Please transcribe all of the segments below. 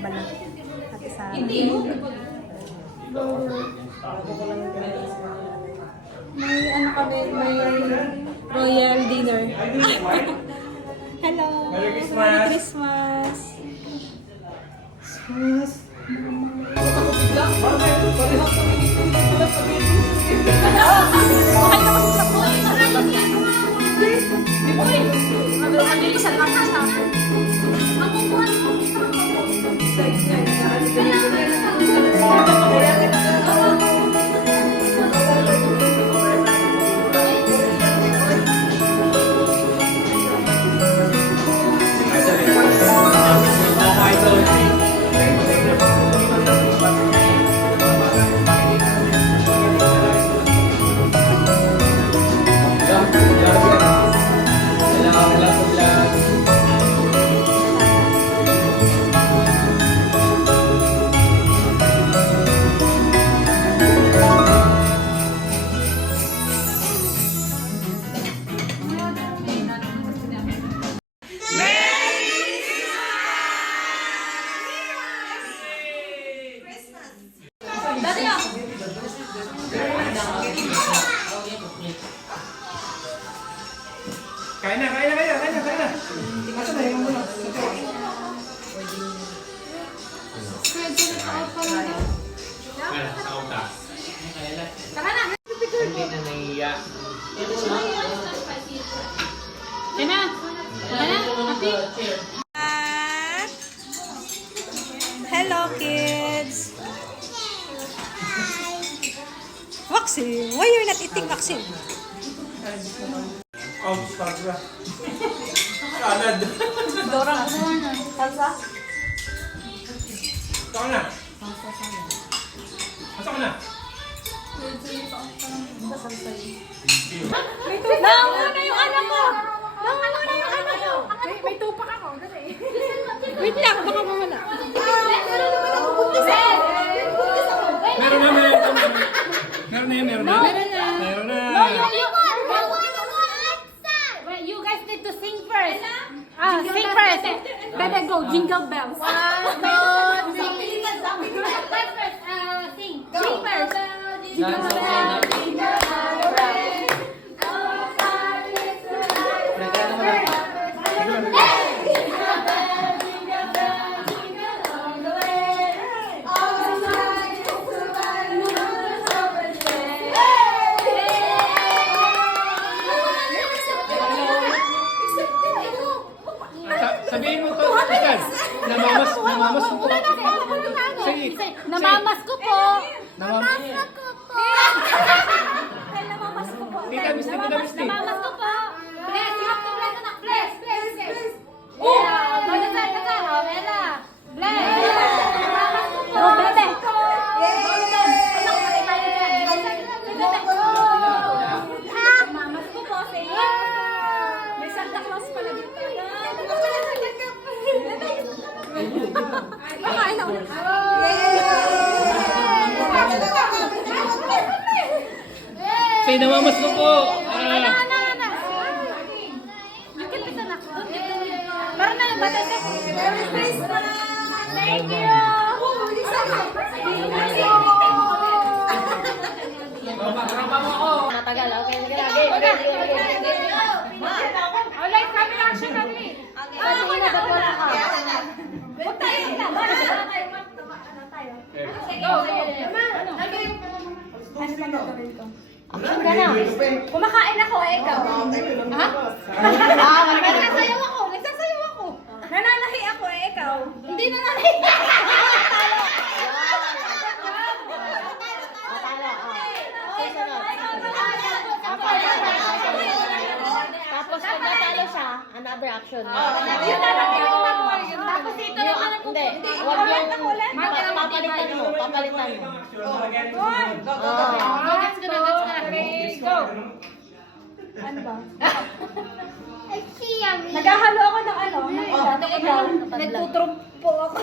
balat. Ate Sara. May ano kami, may royal dinner. Hello! Merry Christmas! Merry Christmas! Christmas! Kain na. Asa na yung muna? Sa kauta. Saka na. Hindi na nahiya. Kena. Happy. Hello, kids! Vaccine? Why you're not eating vaccine? Oh, salsa. Salad. Dora, salsa? Saka na. Saka na. Nauna yung anak ko! Nauna yung anak ko! May tupak ako. Wait lang, baka mawala. Meron na. Meron na. Well, you guys need to sing first. Sing first. Bebe, go. Jingle bells. Sing. Sing first. Jingle bells. Sabihin mo to, Ikan. Namamas ko po. Sige. Namamas ko po. Namamas. Namamas ko po. Tita Misty. Namamas ko po. Bless. You have to bless, anak. Bless. Yeah. Basta. Bella. Bless. Namamas ko po. Bebe. Namamas ko po. Say may Santa Claus pala dito. Makain na ulit. Say namamas ko po. Thank you! Matagal, okay. Sige lagi. Alright, kami action kami. Kanina daw wala ka. Huwag tayo na. Go. Ano lang gagawin ko? Action ka na. Kumakain ako, ikaw. Ha? Nagsasayaw ako. Nananahi ako ikaw. Hindi na natin. Tapos pag natalo siya, another action. Tapos dito naman ako. Hindi, wag yung papalitan mo. Gets ko na. Okay, go. Ano ba? Ay, Naghahalo ako ng ano? Ng isa. Ikaw. nagtutrumpo ako.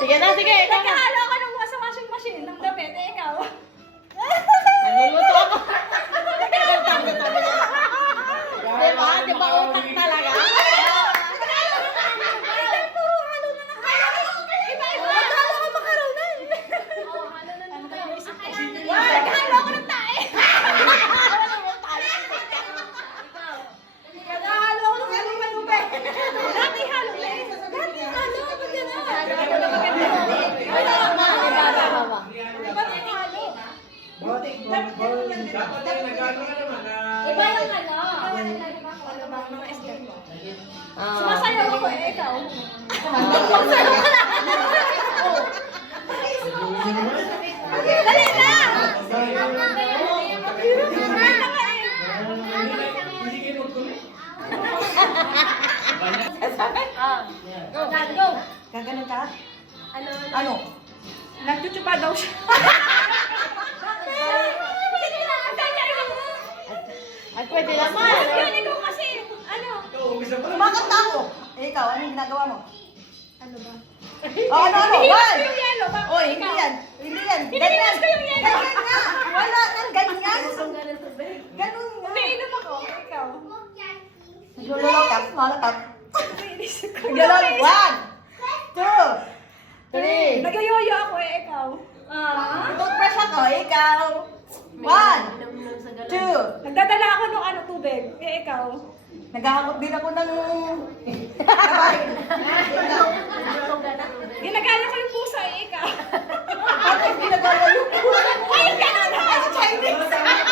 Sige na, sige. Naghahalo ako ng sa washing machine ng damit. Ikaw. Nagluluto ako. Diba? Diba utak talaga? Iba yung ano. Sumasayaw ako eh, ikaw. Dali na! Go! Gaganon ka? Ano? Nagtutupa daw siya. Ay, pwede naman. Yun, ikaw kasi. Ano? Kumakanta ako. Eh, ikaw, ano yung ginagawa mo? Ano ba? Oh, ano? Hinihilas One! ko yung yelo. Bakit Oh, ikaw? hindi yan. Hindi yan. Hinihilas ko yung yelo. Ganyan nga. Wala nang ganyan. Ganun nga. Umiinom ako. Ikaw. Naglulokap. Molotov. Naglulokap. One. Two. Three. Nagayoyo ako eh, ikaw. Toothbrush ako. Ikaw. One. Two. Nagdadala ako ng ano, tubig. Eh, ikaw. Naghahakot din ako ng... Ginagala ko yung puso eh, ikaw. Bakit ginagawa yung... Ay, ganun ha! Chinese!